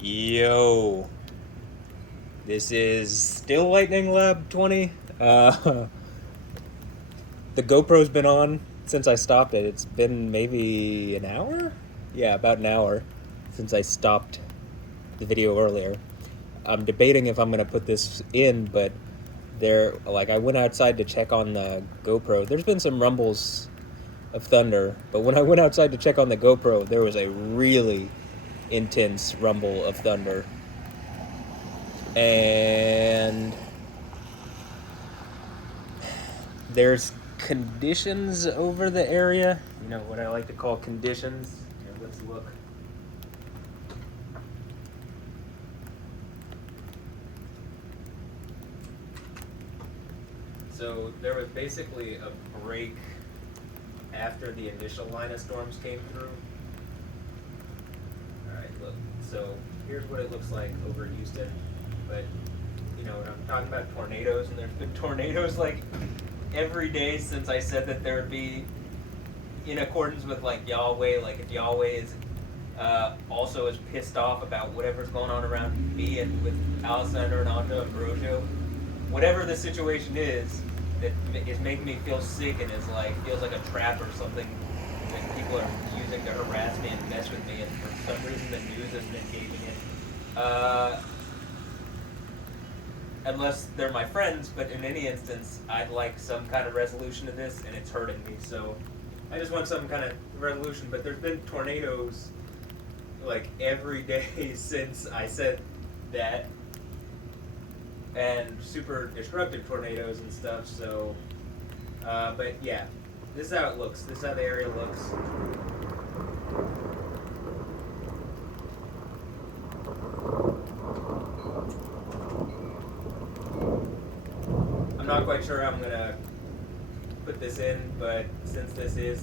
Yo, this is still Lightning Lab 20. The GoPro's been on since I stopped it. It's been maybe an hour? Yeah, about an hour since I stopped the video earlier. I'm debating if I'm going to put this in, but I went outside to check on the GoPro. There's been some rumbles of thunder, but when I went outside to check on the GoPro, there was a really intense rumble of thunder. And there's conditions over the area, what I like to call conditions. Let's look. So there was basically a break after the initial line of storms came through. Alright, look, so here's what it looks like over Houston, but when I'm talking about tornadoes, and there's been tornadoes like every day since I said that there would be, in accordance with Yahweh, if Yahweh is also is pissed off about whatever's going on around me and with Alessandro and Anto and Brojo, whatever the situation is that is making me feel sick and feels like a trap or something that people are using to harass me and mess with me, and for some reason the news isn't engaging it. Unless they're my friends, but in any instance, I'd like some kind of resolution to this, and it's hurting me. So I just want some kind of resolution. But there's been tornadoes every day since I said that, and super destructive tornadoes and stuff. So, but yeah, this is how it looks. This is how the area looks. I'm not quite sure how I'm gonna put this in, but since this is this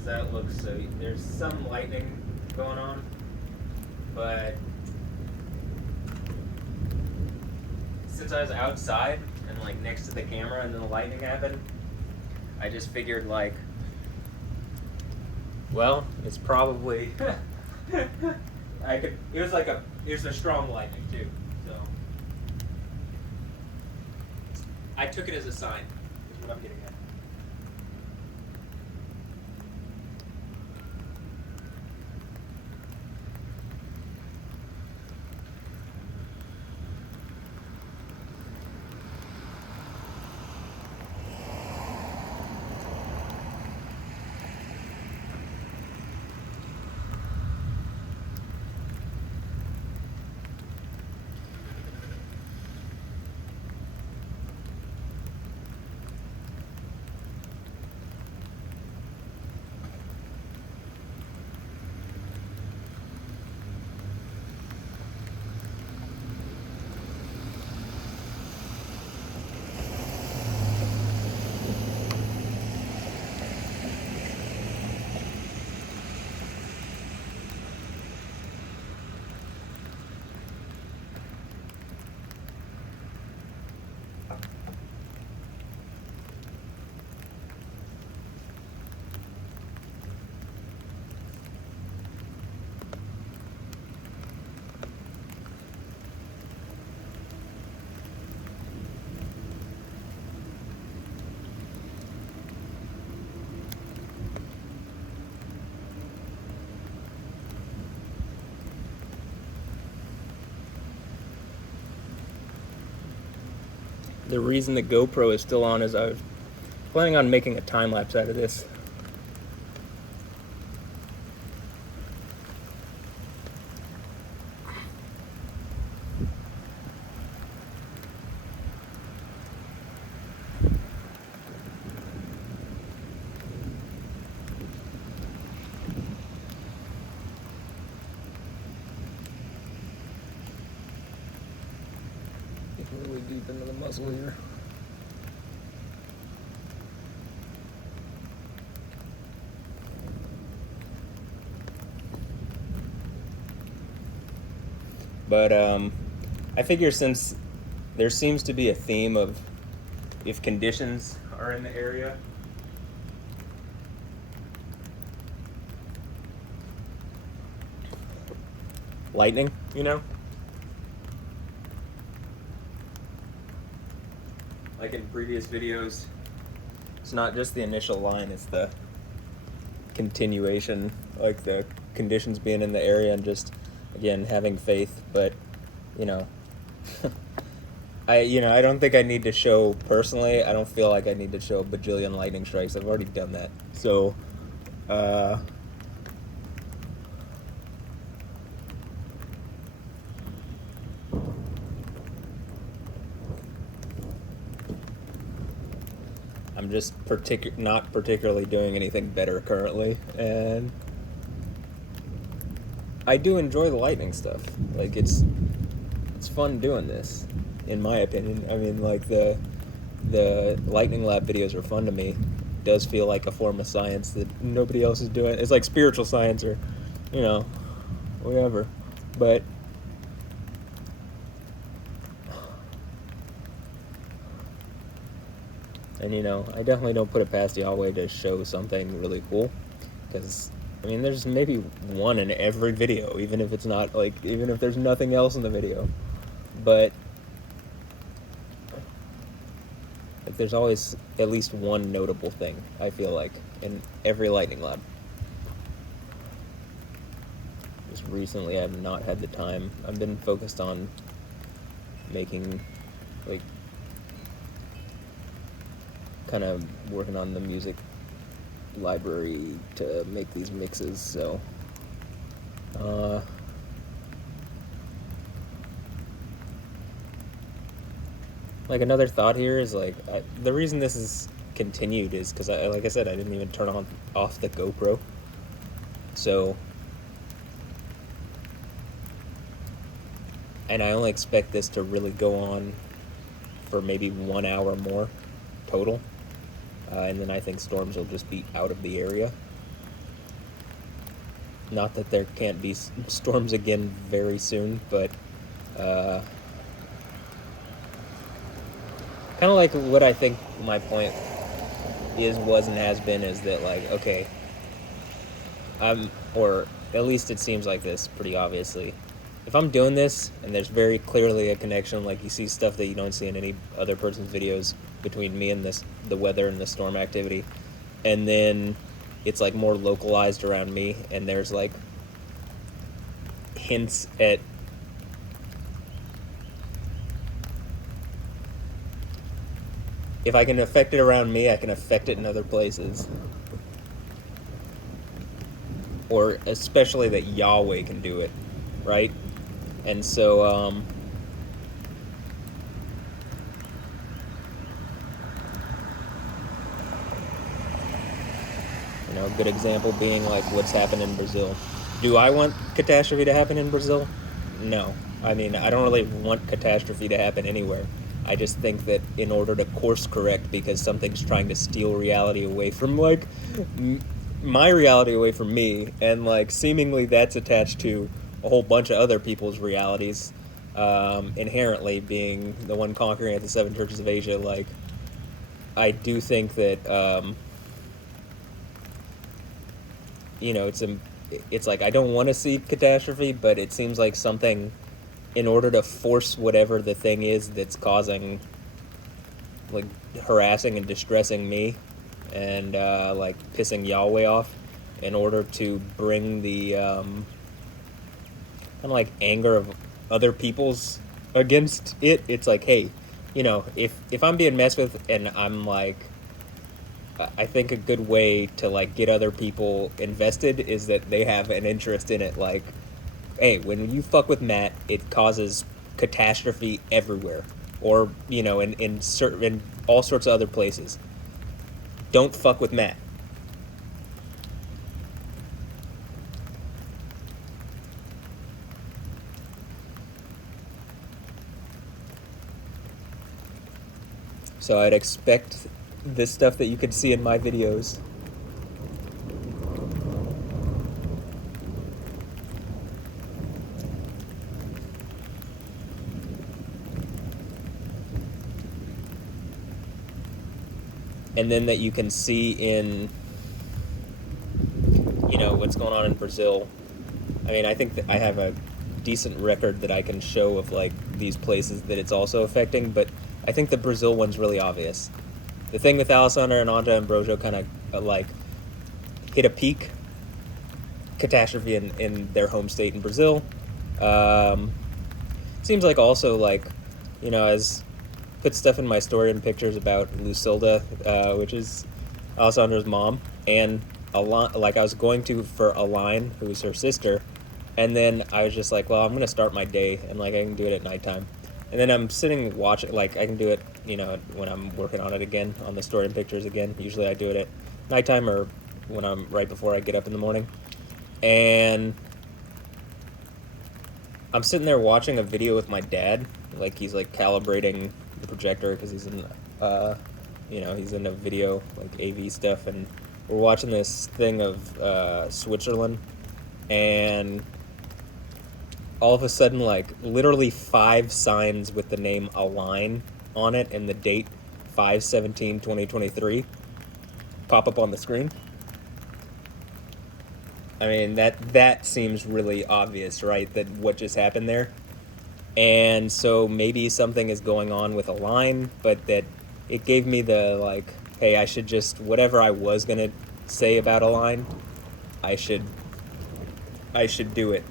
is how it looks. So there's some lightning going on, but since I was outside and next to the camera and then the lightning happened, I just figured well, it's probably it was a strong lightning too. So I took it as a sign, is what I'm getting at. The reason the GoPro is still on is I was planning on making a time lapse out of this. Really deep into the muzzle here. But I figure since there seems to be a theme of if conditions are in the area, lightning, you know? Like in previous videos, it's not just the initial line, it's the continuation, like the conditions being in the area and just, again, having faith. But, you know, I don't think I need to show, personally, I don't feel like I need to show a bajillion lightning strikes. I've already done that. So, I'm just not particularly doing anything better currently, and I do enjoy the lightning stuff. Like, it's fun doing this, in my opinion. I mean, like, the lightning lab videos are fun to me. It does feel like a form of science that nobody else is doing. It's like spiritual science or, you know, whatever. But and, you know, I definitely don't put it past Yahweh to show something really cool, because, I mean, there's maybe one in every video, even if it's not, like, even if there's nothing else in the video. But there's always at least one notable thing, I feel like, in every lightning lab. Just recently I have not had the time. I've been focused on making, like, kind of working on the music library to make these mixes, so like, another thought here is, like, the reason this is continued is because, like I said, I didn't even turn off the GoPro, so, and I only expect this to really go on for maybe 1 hour more total. And then I think storms will just be out of the area. Not that there can't be storms again very soon, but kind of like what I think my point was and has been is that, like, okay, or at least it seems like this pretty obviously. If I'm doing this and there's very clearly a connection, like you see stuff that you don't see in any other person's videos between me and the weather and the storm activity, and then it's like more localized around me, and there's like hints at if I can affect it around me, I can affect it in other places. Or especially that Yahweh can do it, right? And so, you know, a good example being like what's happened in Brazil. Do I want catastrophe to happen in Brazil? No. I mean, I don't really want catastrophe to happen anywhere. I just think that in order to course correct, because something's trying to steal reality away from, like, my reality away from me, and, like, seemingly that's attached to a whole bunch of other people's realities, inherently being the one conquering at the 7 churches of Asia, like, I do think that, you know, it's like I don't want to see catastrophe, but it seems like something, in order to force whatever the thing is that's causing, like, harassing and distressing me and, like, pissing Yahweh off, in order to bring the, kind of like anger of other people's against it. It's like, hey, you know, if I'm being messed with and I'm like, I think a good way to, like, get other people invested is that they have an interest in it. Like, hey, when you fuck with Matt, it causes catastrophe everywhere, or, you know, in all sorts of other places. Don't fuck with Matt. So I'd expect this stuff that you could see in my videos. And then that you can see in, you know, what's going on in Brazil. I mean, I think that I have a decent record that I can show of like these places that it's also affecting, but I think the Brazil one's really obvious. The thing with Alessandra and Anta Ambrosio kind of like hit a peak catastrophe in their home state in Brazil. Seems like also like, you know, as put stuff in my story and pictures about Lucilda, which is Alessandra's mom, and like I was going to for Aline, who's her sister, and then I was just like, well, I'm gonna start my day, and like I can do it at nighttime, and then I'm sitting watching, like I can do it, you know, when I'm working on it again, on the story and pictures again. Usually I do it at nighttime or when I'm right before I get up in the morning, and I'm sitting there watching a video with my dad, like he's like calibrating the projector because he's in, you know, he's into video like AV stuff, and we're watching this thing of Switzerland, and all of a sudden, like literally 5 signs with the name Align on it and the date 5/17/2023 pop up on the screen. I mean, that seems really obvious, right? That what just happened there. And so maybe something is going on with Align, but that it gave me the, like, hey, I should just, whatever I was going to say about Align, I should do it.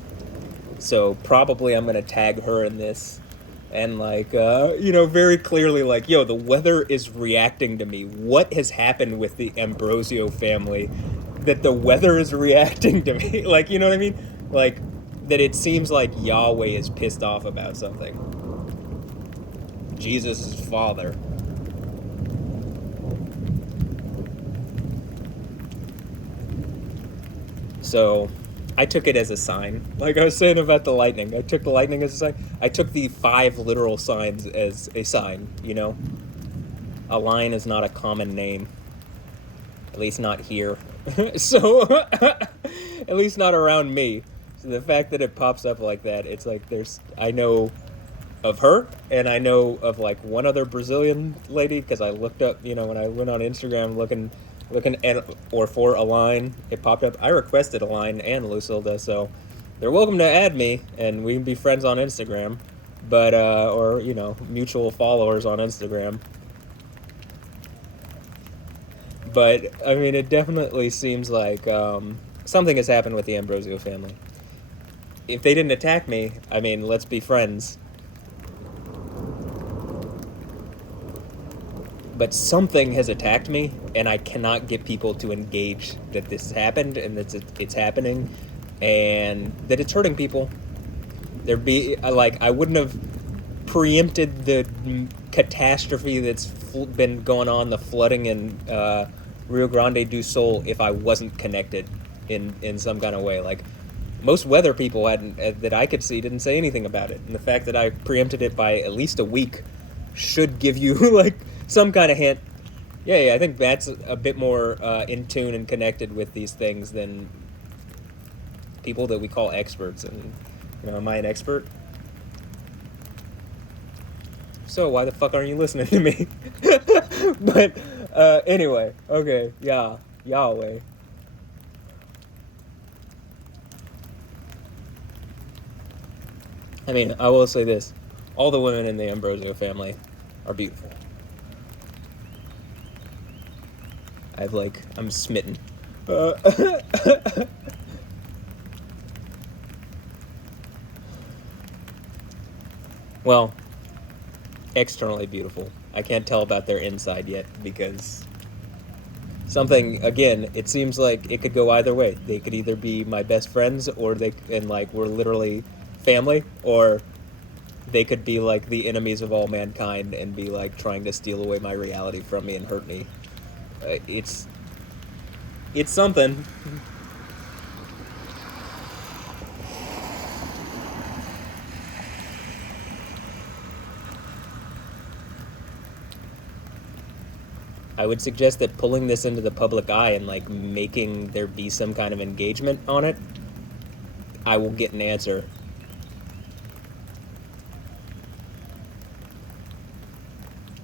So probably I'm going to tag her in this. And, like, you know, very clearly, like, yo, the weather is reacting to me. What has happened with the Ambrosio family that the weather is reacting to me? Like, you know what I mean? Like, that it seems like Yahweh is pissed off about something. Jesus' father. So I took it as a sign. Like I was saying about the lightning. I took the lightning as a sign. I took the 5 literal signs as a sign, you know? A line is not a common name. At least not here. So, at least not around me. So the fact that it pops up like that, it's like I know of her, and I know of like one other Brazilian lady, because I looked up, you know, when I went on Instagram looking at or for a line, it popped up. I requested a line and Lucilda, so they're welcome to add me, and we can be friends on Instagram, but or, you know, mutual followers on Instagram. But I mean, it definitely seems like something has happened with the Ambrosio family. If they didn't attack me, I mean, let's be friends. But something has attacked me, and I cannot get people to engage that this has happened, and that it's happening, and that it's hurting people. I wouldn't have preempted the catastrophe that's been going on, the flooding in Rio Grande do Sul, if I wasn't connected in some kind of way. Like, most weather people that I could see didn't say anything about it, and the fact that I preempted it by at least a week should give you like some kind of hint. Yeah, I think that's a bit more in tune and connected with these things than people that we call experts. And, you know, am I an expert? So why the fuck aren't you listening to me? But anyway, okay, yeah, Yahweh. I mean, I will say this. All the women in the Ambrosio family are beautiful. I'm smitten. Well, externally beautiful. I can't tell about their inside yet, because something, again, it seems like it could go either way. They could either be my best friends, or we're literally family, or they could be like the enemies of all mankind and be like trying to steal away my reality from me and hurt me. It's something. I would suggest that pulling this into the public eye and like making there be some kind of engagement on it, I will get an answer.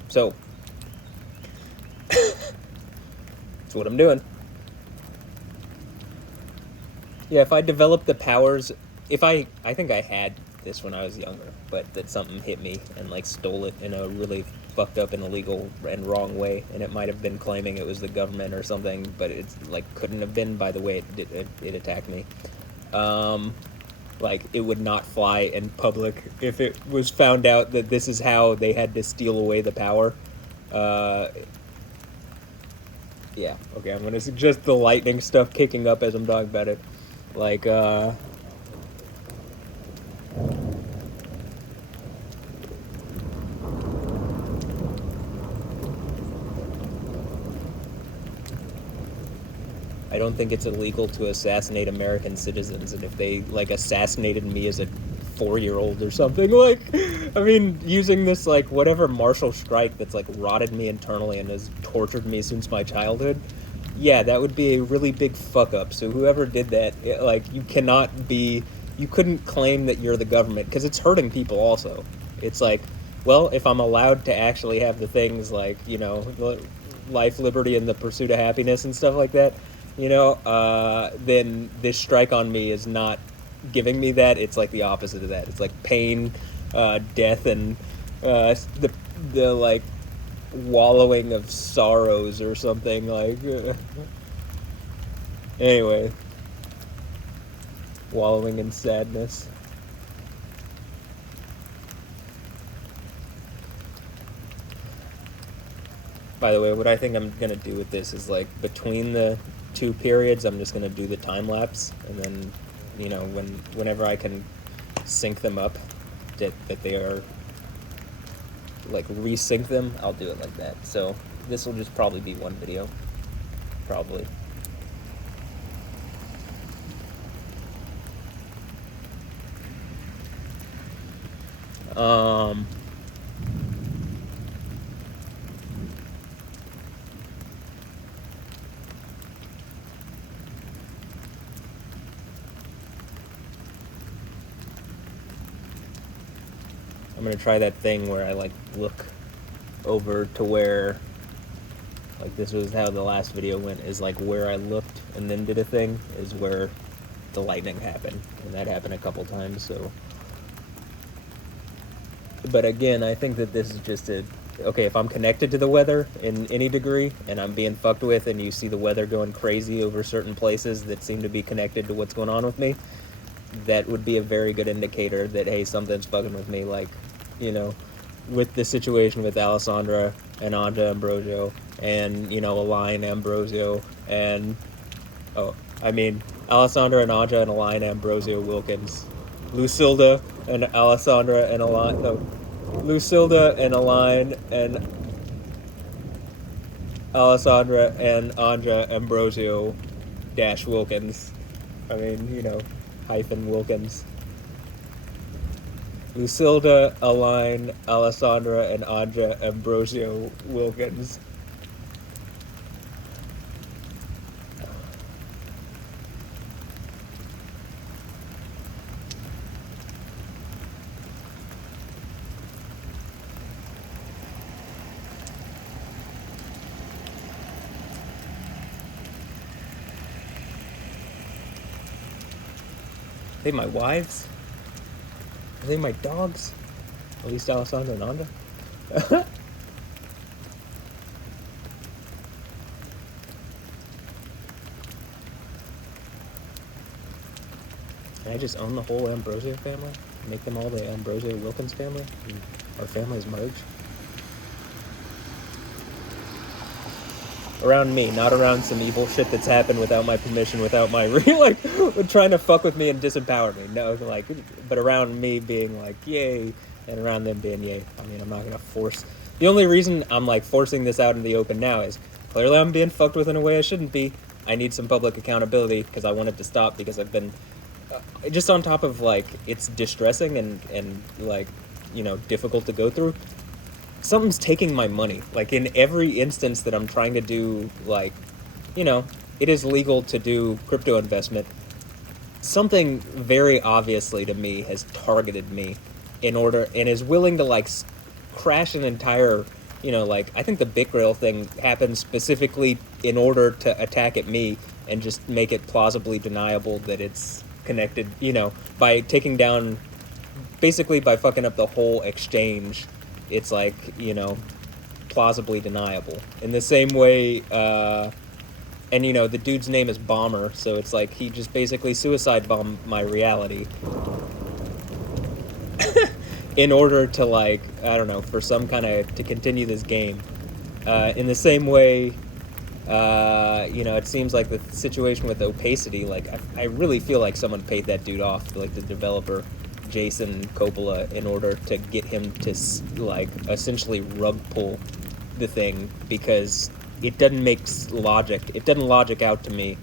So, that's what I'm doing. Yeah, if I develop the powers I think I had this when I was younger, but that something hit me and like stole it in a really fucked up and illegal and wrong way, and it might have been claiming it was the government or something, but it's like couldn't have been by the way it attacked me. Like it would not fly in public if it was found out that this is how they had to steal away the power. Uh, yeah, okay, I'm gonna suggest the lightning stuff kicking up as I'm talking about it. Like, I don't think it's illegal to assassinate American citizens, and if they like assassinated me as a 4-year-old or something, like, I mean, using this like whatever martial strike that's like rotted me internally and has tortured me since my childhood, yeah, that would be a really big fuck up. So whoever did that, like, you couldn't claim that you're the government because it's hurting people. Also, it's like, well, if I'm allowed to actually have the things like life, liberty, and the pursuit of happiness and stuff like that, then this strike on me is not giving me that. It's like the opposite of that. It's like pain, death, and the like wallowing of sorrows or something like. Anyway, wallowing in sadness. By the way, what I think I'm gonna do with this is like between the two periods, I'm just gonna do the time lapse, and then whenever I can sync them up, that they are like resync them, I'll do it like that. So this will just probably be one video, probably. I'm gonna try that thing where I like look over to where, like, this was how the last video went, is like where I looked and then did a thing is where the lightning happened, and that happened a couple times. So, but again, I think that this is just okay, if I'm connected to the weather in any degree and I'm being fucked with, and you see the weather going crazy over certain places that seem to be connected to what's going on with me, that would be a very good indicator that, hey, something's fucking with me. Like, with the situation with Alessandra and Anja Ambrosio and, Align Ambrosio and, Alessandra and Anja and Align Ambrosio Wilkins. Lucilda and Alessandra and Align, no, Lucilda and Align and Alessandra and Anja Ambrosio dash Wilkins. Hyphen Wilkins. Lucilda, Align, Alessandra, and Anja Ambrosio Wilkins. Are they my wives? Are they my dogs? At least Alessandra and Anja. Can I just own the whole Ambrosio family? Make them all the Ambrosio Wilkins family? And our families merge? Around me, not around some evil shit that's happened without my permission, without my trying to fuck with me and disempower me. No, but around me being like, yay, and around them being yay. I'm not gonna force. The only reason I'm like forcing this out in the open now is clearly I'm being fucked with in a way I shouldn't be. I need some public accountability because I want it to stop, because I've been just on top of like it's distressing and like difficult to go through. Something's taking my money. Like in every instance that I'm trying to do, like, it is legal to do crypto investment. Something very obviously to me has targeted me and is willing to like crash an entire, I think the BitGrail thing happened specifically in order to attack at me and just make it plausibly deniable that it's connected, by taking down, basically by fucking up the whole exchange. It's like, plausibly deniable. In the same way, and the dude's name is Bomber, so it's like he just basically suicide bombed my reality in order to, like, I don't know, for some kind of, to continue this game. In the same way, it seems like the situation with Opacity, like, I really feel like someone paid that dude off, like the developer, Jason Coppola, in order to get him to, like, essentially rug pull the thing, because it doesn't make logic. It doesn't logic out to me,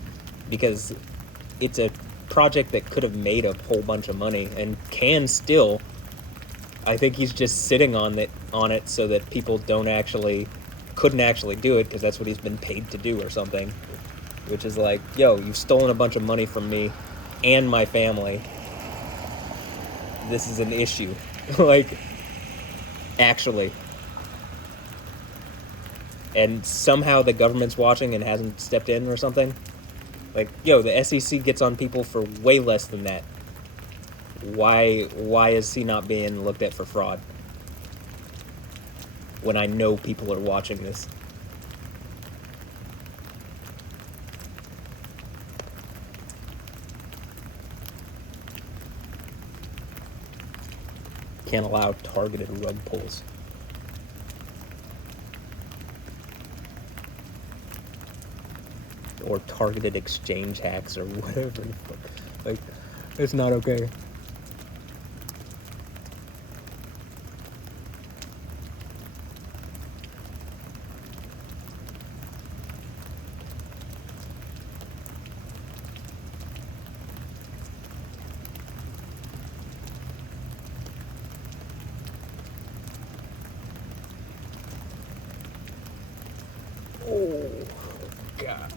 because it's a project that could have made a whole bunch of money and can still. I think he's just sitting on it so that people couldn't actually do it, because that's what he's been paid to do or something. Which is like, yo, you've stolen a bunch of money from me and my family. This is an issue. Like, actually. And somehow the government's watching and hasn't stepped in or something. Like, yo, the SEC gets on people for way less than that. Why is he not being looked at for fraud? When I know people are watching this. Can't allow targeted rug pulls. Or targeted exchange hacks or whatever. Like, it's not okay. Oh, God.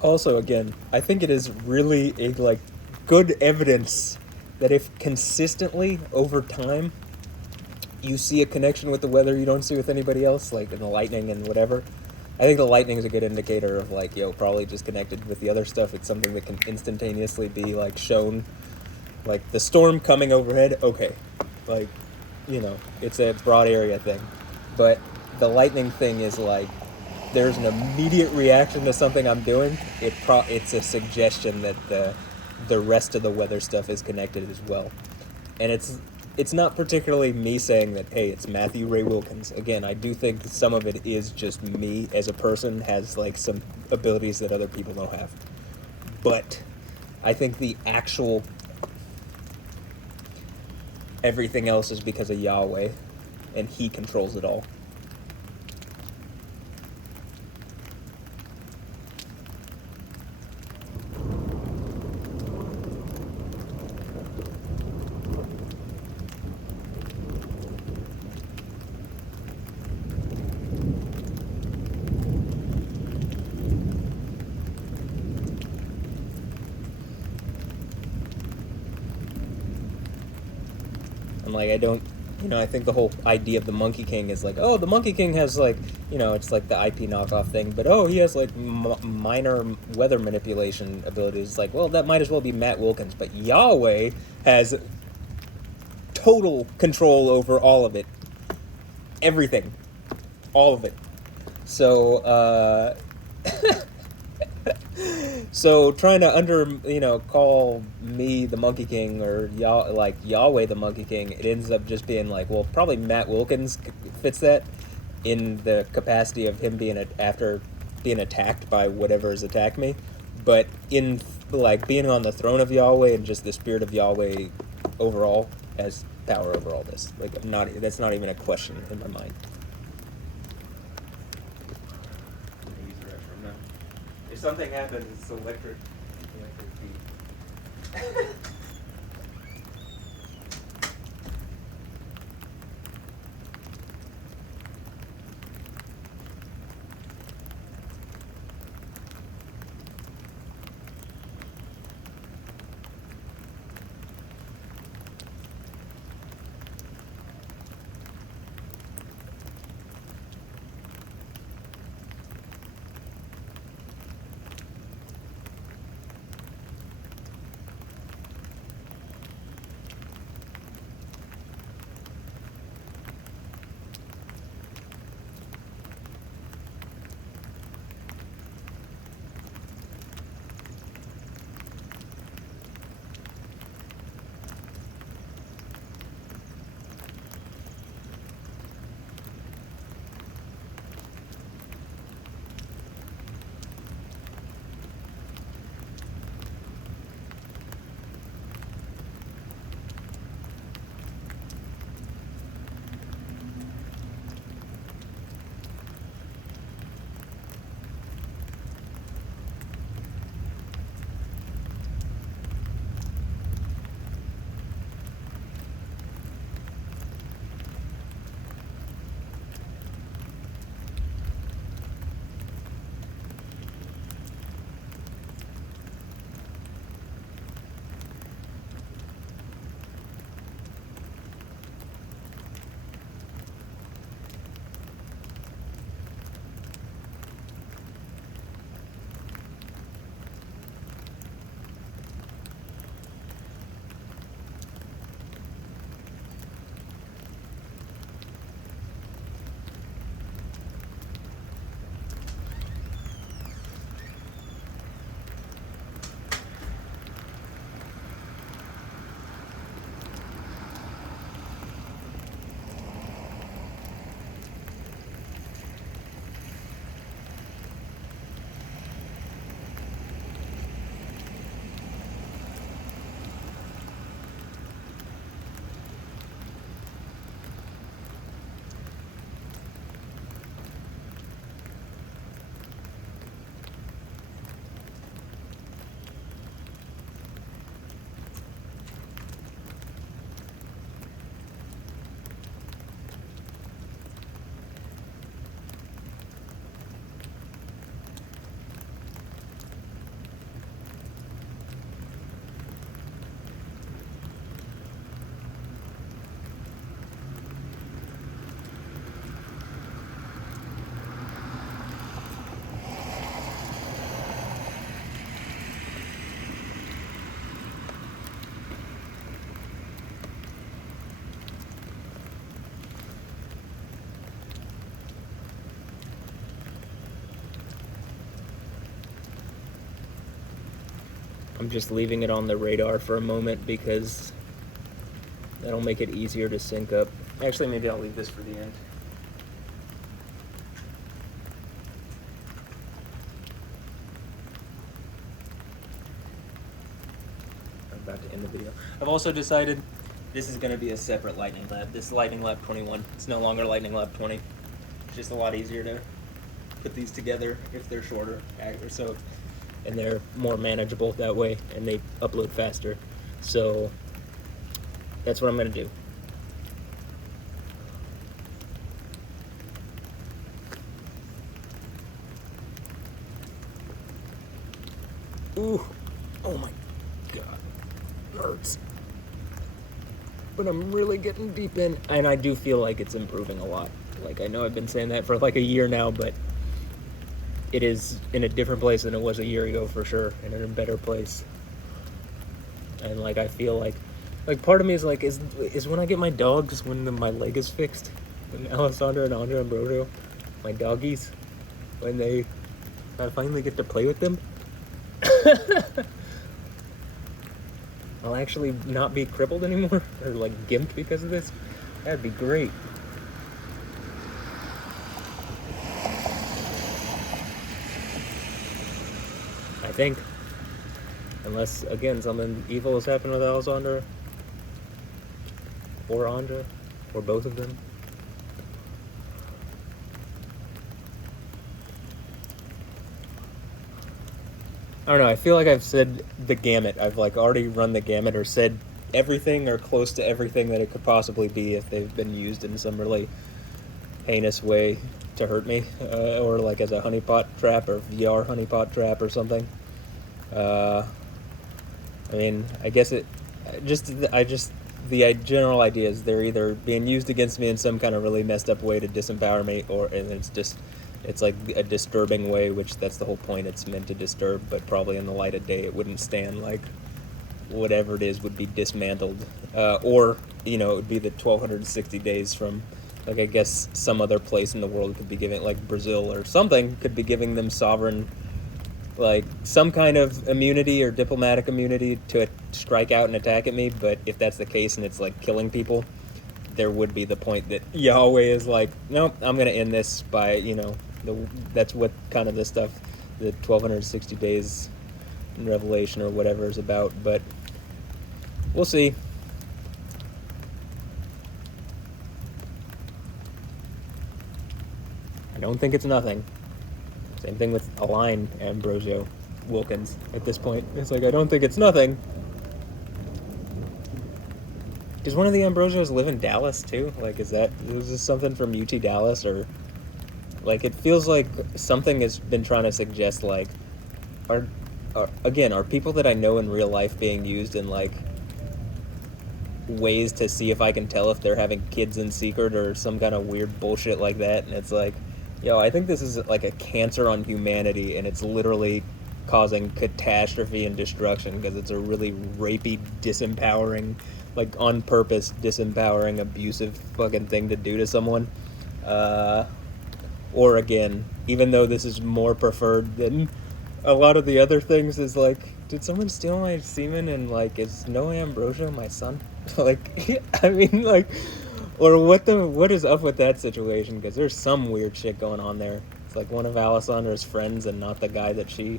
Also, again, I think it is really good evidence that if consistently over time you see a connection with the weather you don't see with anybody else, like in the lightning and whatever, I think the lightning is a good indicator of, like, probably just connected with the other stuff. It's something that can instantaneously be, like, shown. Like, the storm coming overhead, okay. Like, it's a broad area thing. But the lightning thing is, like, there's an immediate reaction to something I'm doing. It's a suggestion that the rest of the weather stuff is connected as well. And it's not particularly me saying that, hey, it's Matthew Ray Wilkins. Again, I do think some of it is just me as a person has, like, some abilities that other people don't have. But I think the actual everything else is because of Yahweh, and he controls it all. And, like, I think the whole idea of the Monkey King is like, oh, the Monkey King has, like, it's like the IP knockoff thing, but, oh, he has, like, minor weather manipulation abilities. It's like, well, that might as well be Matt Wilkins, but Yahweh has total control over all of it. Everything. All of it. So, so trying to call me the Monkey King or Yahweh the Monkey King, it ends up just being like, well, probably Matt Wilkins fits that in the capacity of him after being attacked by whatever has attacked me, but in, like, being on the throne of Yahweh and just the spirit of Yahweh overall has power over all this. Like, that's not even a question in my mind. If something happens, it's electric feed. I'm just leaving it on the radar for a moment because that'll make it easier to sync up. Actually, maybe I'll leave this for the end. I'm about to end the video. I've also decided this is going to be a separate Lightning Lab. This is Lightning Lab 21. It's no longer Lightning Lab 20. It's just a lot easier to put these together if they're shorter, so, and they're more manageable that way, and they upload faster. So that's what I'm going to do. Ooh, oh my god, hurts. But I'm really getting deep in, and I do feel like it's improving a lot. Like, I know I've been saying that for like a year now, but it is in a different place than it was a year ago for sure, and in a better place. And like, I feel like part of me is like, is when I get my dogs, when my leg is fixed, when Alessandra and Andra and Brodo, my doggies, when I finally get to play with them, I'll actually not be crippled anymore, or like gimped because of this. That'd be great. I think. Unless, again, something evil has happened with Alessandra, or Andra, or both of them. I don't know. I feel like I've said the gamut. I've like already run the gamut or said everything or close to everything that it could possibly be if they've been used in some really heinous way to hurt me, or like as a honeypot trap or VR honeypot trap or something. I mean, I guess the general idea is they're either being used against me in some kind of really messed up way to disempower me, and it's like a disturbing way, which that's the whole point. It's meant to disturb, but probably in the light of day, it wouldn't stand like whatever it is would be dismantled, or it would be the 1260 days from, like, I guess some other place in the world could be giving, like Brazil or something, could be giving them sovereign, like some kind of immunity or diplomatic immunity to strike out and attack at me. But if that's the case and it's like killing people, there would be the point that Yahweh is like, nope, I'm gonna end this by that's what kind of this stuff, the 1260 days in Revelation or whatever is about. But we'll see. I don't think it's nothing. Same thing with Align Ambrosio Wilkins at this point. It's like, I don't think it's nothing. Does one of the Ambrosios live in Dallas too? Like, is this something from UT Dallas? Or, like, it feels like something has been trying to suggest, like, are people that I know in real life being used in, like, ways to see if I can tell if they're having kids in secret or some kind of weird bullshit like that? And it's like, yo, I think this is like a cancer on humanity, and it's literally causing catastrophe and destruction because it's a really rapey, disempowering, like on purpose, disempowering, abusive fucking thing to do to someone. Or again, even though this is more preferred than a lot of the other things, is like, did someone steal my semen and like, is Noah Ambrosio my son? Like, I mean, like, or what is up with that situation? Because there's some weird shit going on there. It's like one of Alessandra's friends and not the guy that she,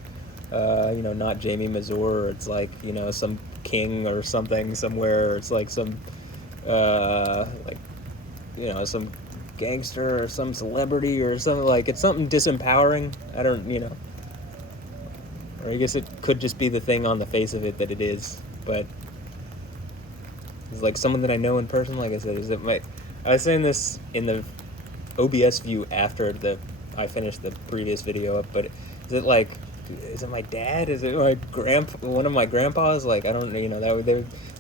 not Jamie Mazur, or it's like, some king or something somewhere. Or it's like some, some gangster or some celebrity or something. Like, it's something disempowering. I don't, or I guess it could just be the thing on the face of it that it is, but it's like someone that I know in person. Like I said, I was saying this in the OBS view after I finished the previous video up, but is it my dad? Is it my one of my grandpas? Like, I don't know,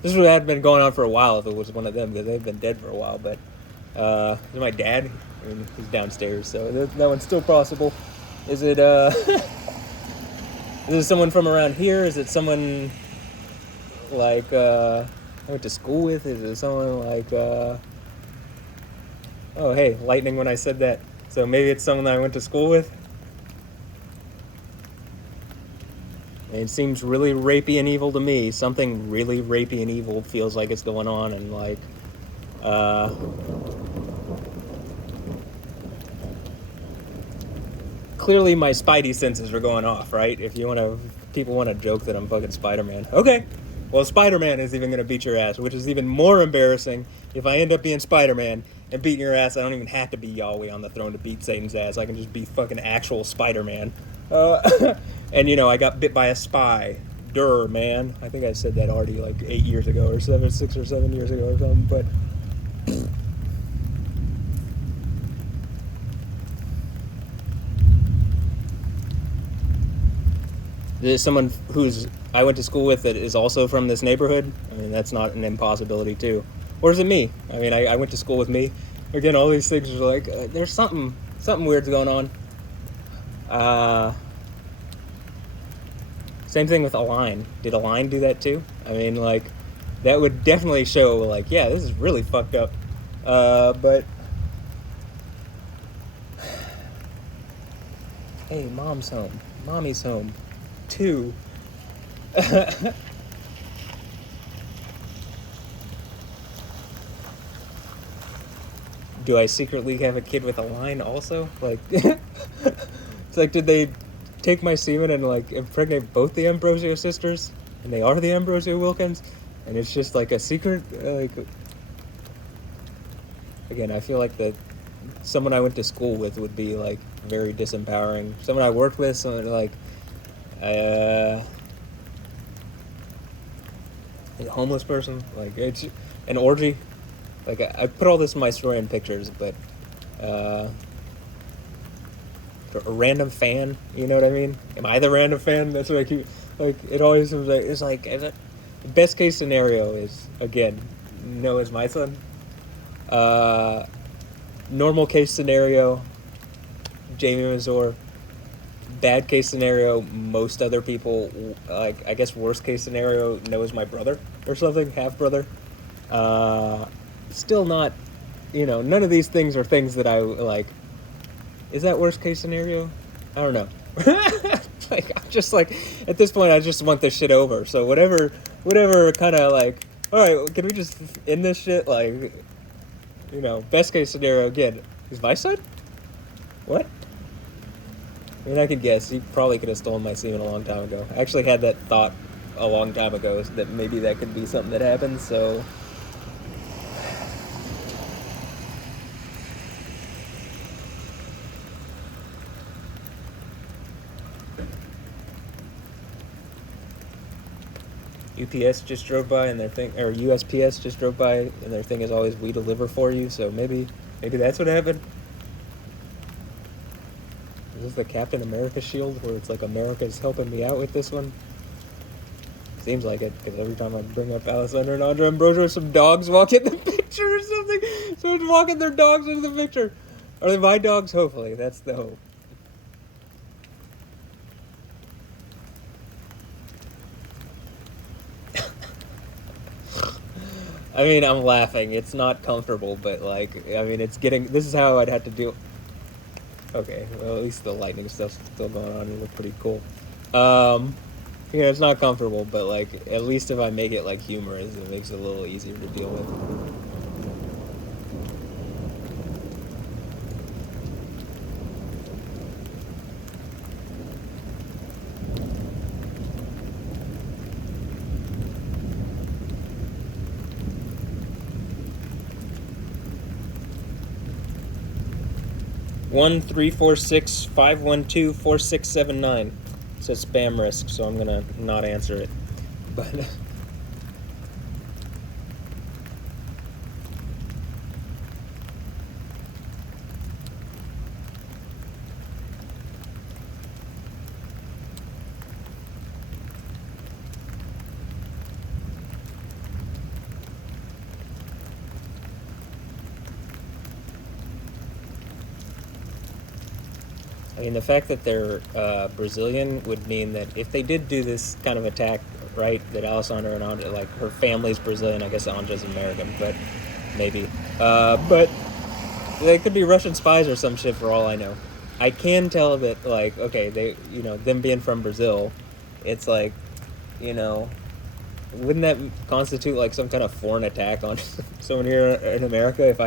this would have been going on for a while if it was one of them, because they've been dead for a while. But is it my dad? I mean, he's downstairs, so that one's still possible. Is it is it someone from around here? Is it someone like I went to school with? Is it someone like oh, hey, lightning when I said that. So maybe it's someone that I went to school with? It seems really rapey and evil to me. Something really rapey and evil feels like it's going on, and like clearly my spidey senses are going off, right? If people want to joke that I'm fucking Spider-Man. Okay. Well, Spider-Man is even going to beat your ass, which is even more embarrassing. If I end up being Spider-Man and beating your ass, I don't even have to be Yahweh on the throne to beat Satan's ass. I can just be fucking actual Spider-Man. And, I got bit by a spy. Durr, man. I think I said that already like 8 years ago or 6 or 7 years ago or something, but there's someone I went to school with that is also from this neighborhood. I mean, that's not an impossibility too. Or is it me? I mean, I went to school with me. Again, all these things are like, there's something weird's going on. Same thing with Align. Did Align do that too? I mean, like, that would definitely show, like, yeah, this is really fucked up. But hey, mom's home. Mommy's home. 2. Do I secretly have a kid with Align also? Like, it's like, did they take my semen and like impregnate both the Ambrosio sisters, and they are the Ambrosio Wilkins, and it's just like a secret? Like, again, I feel like someone I went to school with would be like very disempowering. Someone I worked with, someone like, A homeless person, like it's an orgy. Like I put all this in my story in pictures, but a random fan. You know what I mean? Am I the random fan? That's what I keep like. It always was like it's like the best case scenario is again Noah's my son. Normal case scenario, Jamie Mazur. Bad case scenario, most other people, like, I guess worst case scenario, Noah's my brother or something, half brother. Still not, none of these things are things that I, like, is that worst case scenario? I don't know. Like, I'm just like, at this point, I just want this shit over. So whatever kind of, like, all right, can we just end this shit? Like, best case scenario, again, is my son? What? I mean, I could guess. He probably could have stolen my semen a long time ago. I actually had that thought a long time ago that maybe that could be something that happens, so... UPS just drove by and their thing, or USPS just drove by and their thing is always we deliver for you, so maybe that's what happened. Is this the Captain America shield where it's like America's helping me out with this one? Seems like it, because every time I bring up Alessandro and Andrea Ambrosio, some dogs walk in the picture or something. Someone's walking their dogs into the picture. Are they my dogs? Hopefully. That's the hope. I mean, I'm laughing. It's not comfortable, but, like, I mean, it's getting... This is how I'd have to deal... Okay, well, at least the lightning stuff's still going on. It looked pretty cool. It's not comfortable, but, like, at least if I make it, like, humorous, it makes it a little easier to deal with. 1-346-512-4679. It says spam risk, so I'm gonna not answer it. But I mean, the fact that they're Brazilian would mean that if they did do this kind of attack, right, that Alessandra and Andrea, like, her family's Brazilian, I guess Andrea's American, but maybe. But they could be Russian spies or some shit for all I know. I can tell that, like, okay, they, them being from Brazil, it's like, wouldn't that constitute, like, some kind of foreign attack on someone here in America if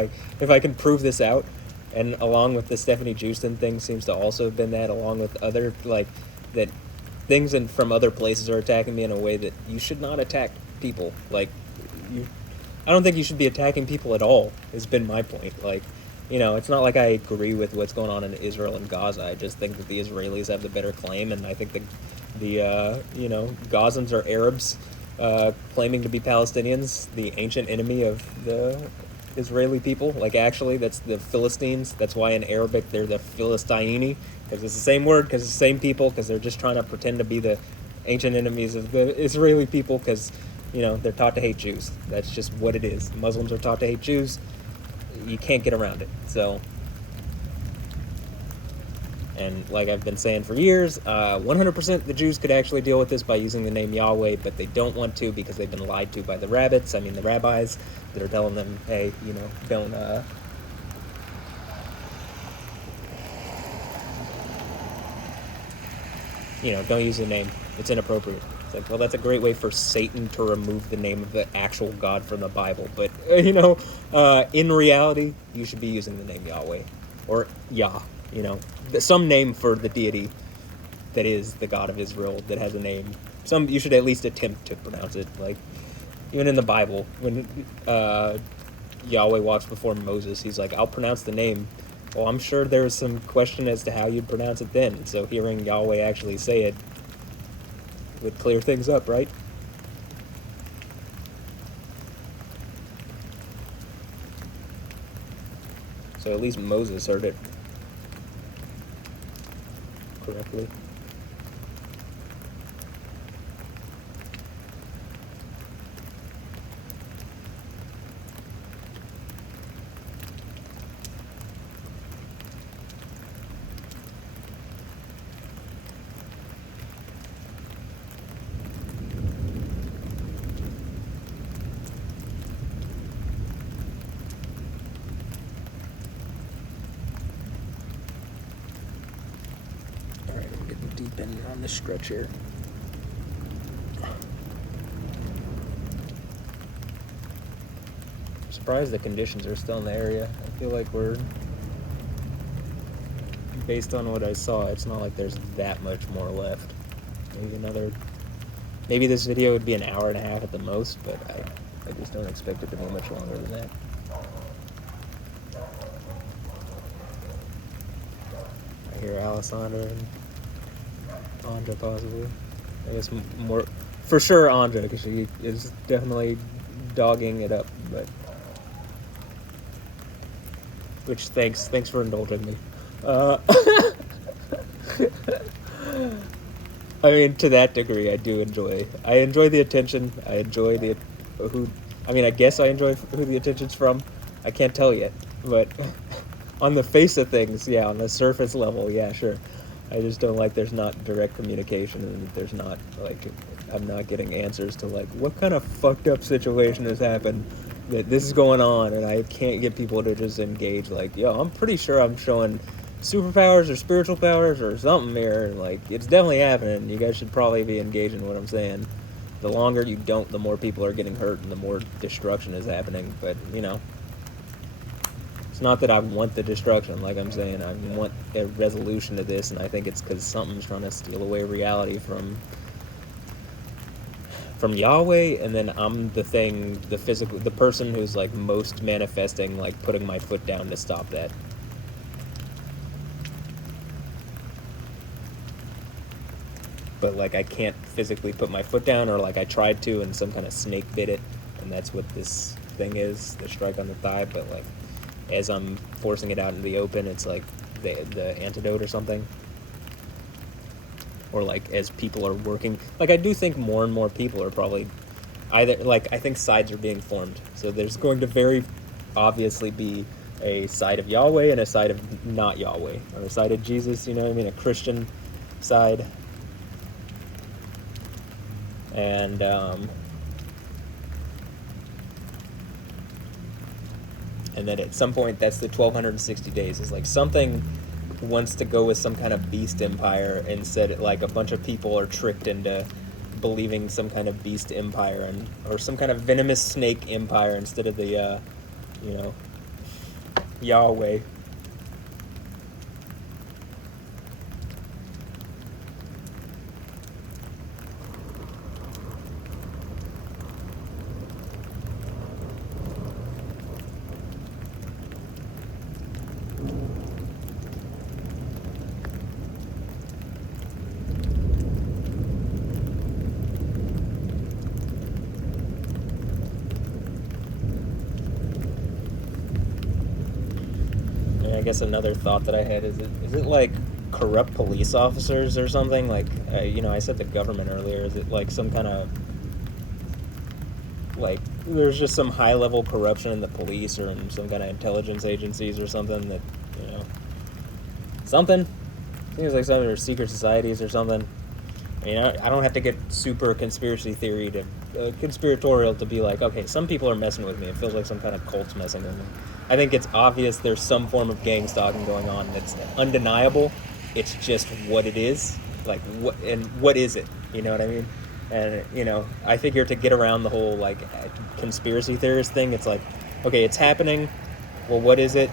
I can prove this out? And along with the Stephanie Houston thing seems to also have been that, along with other, like, that things from other places are attacking me in a way that you should not attack people. Like, I don't think you should be attacking people at all, has been my point. Like, it's not like I agree with what's going on in Israel and Gaza. I just think that the Israelis have the better claim, and I think the Gazans are Arabs claiming to be Palestinians, the ancient enemy of the Israeli people. Like, actually, that's the Philistines. That's why in Arabic they're the Philistini, because it's the same word, because it's the same people, because they're just trying to pretend to be the ancient enemies of the Israeli people, because, they're taught to hate Jews. That's just what it is. Muslims are taught to hate Jews. You can't get around it. So, and like I've been saying for years, 100% the Jews could actually deal with this by using the name Yahweh, but they don't want to because they've been lied to by the rabbis. I mean, the rabbis that are telling them, hey, don't, don't use the name. It's inappropriate. It's like, well, that's a great way for Satan to remove the name of the actual God from the Bible. But, in reality, you should be using the name Yahweh or Yah. Some name for the deity that is the God of Israel that has a name. You should at least attempt to pronounce it. Like, even in the Bible, when Yahweh walks before Moses, he's like, I'll pronounce the name. Well, I'm sure there was some question as to how you'd pronounce it then. So hearing Yahweh actually say it, would clear things up, right? So at least Moses heard it correctly. Deep in on this stretch here. I'm surprised the conditions are still in the area. I feel like we're, based on what I saw, it's not like there's that much more left. Maybe this video would be an hour and a half at the most, but I just don't expect it to be much longer than that. I hear Alessandra and Anja possibly. I guess more for sure Anja, because she is definitely dogging it up. But which thanks for indulging me. I mean, to that degree, I enjoy the attention. I enjoy I guess I enjoy who the attention's from. I can't tell yet, but on the face of things, yeah, on the surface level, yeah, sure. I just don't like there's not direct communication, and there's not, like, I'm not getting answers to, like, what kind of fucked up situation has happened that this is going on, and I can't get people to just engage, like, yo, I'm pretty sure I'm showing superpowers or spiritual powers or something here, and, like, it's definitely happening. You guys should probably be engaging what I'm saying. The longer you don't, the more people are getting hurt and the more destruction is happening, but, you know. It's not that I want the destruction, like I'm saying. I want a resolution to this, and I think it's because something's trying to steal away reality from Yahweh, and then I'm the person who's, like, most manifesting, like, putting my foot down to stop that. But, like, I can't physically put my foot down, or, like, I tried to, and some kind of snake bit it, and that's what this thing is, the strike on the thigh, but, like, as I'm forcing it out in the open, it's like the antidote or something. Or, like, as people are working, like, I do think more and more people are probably either, like, I think sides are being formed. So there's going to very obviously be a side of Yahweh and a side of not Yahweh, or a side of Jesus, you know what I mean, a Christian side. And then at some point, that's the 1260 days. It's like something wants to go with some kind of beast empire, and said, like, a bunch of people are tricked into believing some kind of beast empire, or some kind of venomous snake empire instead of the, Yahweh. I guess another thought that I had is it like corrupt police officers or something? Like, I said the government earlier. Is it like some kind of, like, there's just some high-level corruption in the police or in some kind of intelligence agencies or something that, something? Seems like some of their secret societies or something. I don't have to get super conspiratorial to be like, okay, some people are messing with me. It feels like some kind of cult's messing with me. I think it's obvious there's some form of gang stalking going on that's undeniable. It's just what it is. Like, what is it? You know what I mean? And, I figure to get around the whole, like, conspiracy theorist thing, it's like, okay, it's happening. Well, what is it?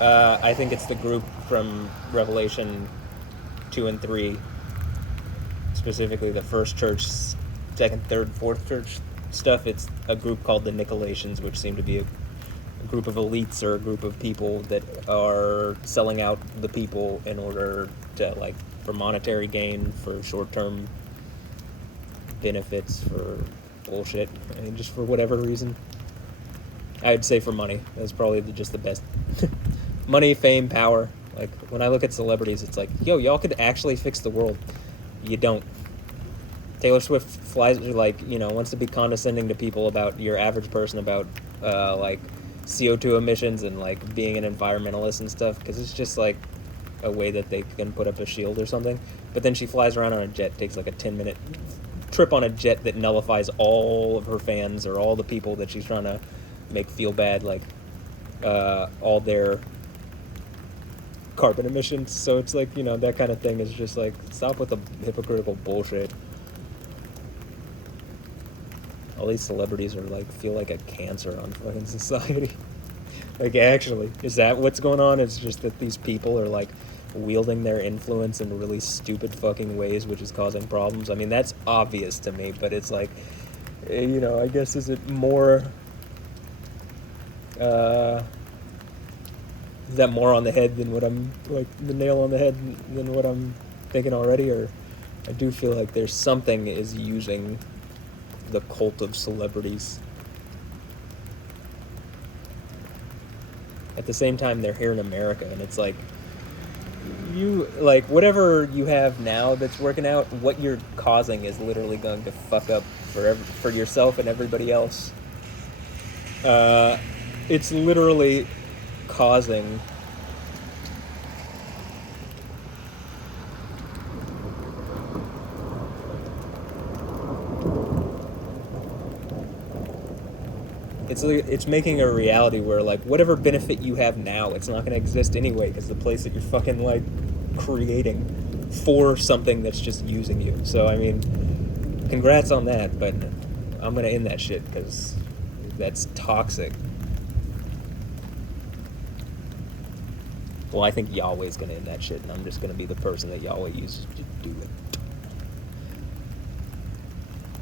I think it's the group from Revelation 2 and 3. Specifically the first church, second, third, fourth church stuff. It's a group called the Nicolaitans, which seem to be a group of elites or a group of people that are selling out the people in order to, like, for monetary gain, for short-term benefits for bullshit. I mean, just for whatever reason. I'd say for money. That's probably just the best. Money, fame, power. Like, when I look at celebrities, it's like, yo, y'all could actually fix the world. You don't. Taylor Swift flies, like, you know, wants to be condescending to people about your average person about, like, CO2 emissions and, like, being an environmentalist and stuff, because it's just, like, a way that they can put up a shield or something. But then she flies around on a jet, takes, like, a 10-minute trip on a jet that nullifies all of her fans or all the people that she's trying to make feel bad, like, all their carbon emissions. So it's like, you know, that kind of thing is just like, stop with the hypocritical bullshit. All these celebrities are like, feel like a cancer on fucking society. Like, actually, is that what's going on? It's just that these people are like wielding their influence in really stupid fucking ways, which is causing problems. I mean, that's obvious to me, but it's like, you know, I guess, is it more, is that more on the head than what I'm, like, the nail on the head than what I'm thinking already? Or I do feel like there's something is using the cult of celebrities. At the same time, they're here in America, and it's like, you, like, whatever you have now that's working out, what you're causing is literally going to fuck up for yourself and everybody else. It's literally causing it's making a reality where, like, whatever benefit you have now, it's not going to exist anyway, because the place that you're fucking, like, creating for something that's just using you. So, I mean, congrats on that, but I'm going to end that shit, because that's toxic. Well, I think Yahweh's going to end that shit, and I'm just going to be the person that Yahweh uses to do it.